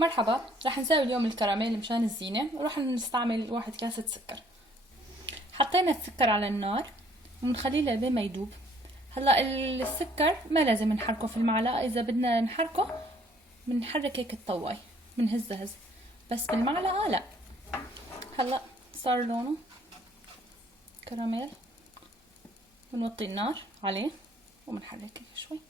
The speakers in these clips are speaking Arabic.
مرحبا، رح نساوي اليوم الكراميل مشان الزينة ورح نستعمل 1 كاسة سكر. حطينا السكر على النار وبنخليه لبين ما يدوب. هلا السكر ما لازم نحركه في المعلقة، إذا بدنا نحركه بنحرك هيك الطواي، بنهزه هز، بس بالمعلقة لا. هلا صار لونه كراميل، بنوطي النار عليه وبنحرك هيك شوي.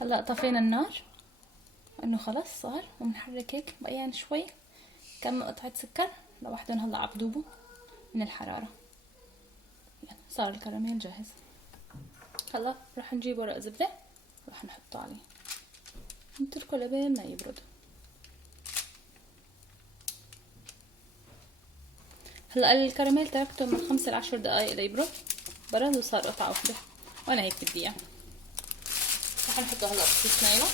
هلا طفينا النار انه خلص صار، وبنحرك هيك بقيان شوي كم قطعة سكر لوحدهم. هلا عبدوبوا من الحرارة. يعني صار الكراميل جاهز. هلا رح نجيب ورق زبدة رح نحطه عليه، نتركه لبين ما يبرد. هلا الكراميل تركته من 5 ل10 دقايق ليبرد، برد وصار قطعة واحدة وانا هيك بدي اياه. رح نحطه هلا بكيس نايلون.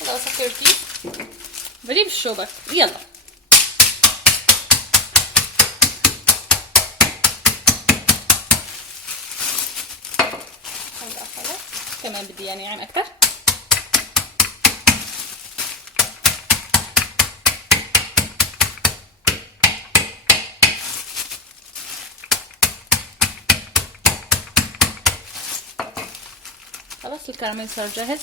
هلا سكر الكيس، بجيب الشوبك يلا. هلا خلص، كمان بدي يعني عن اكتر. خلاص الكراميل صار جاهز.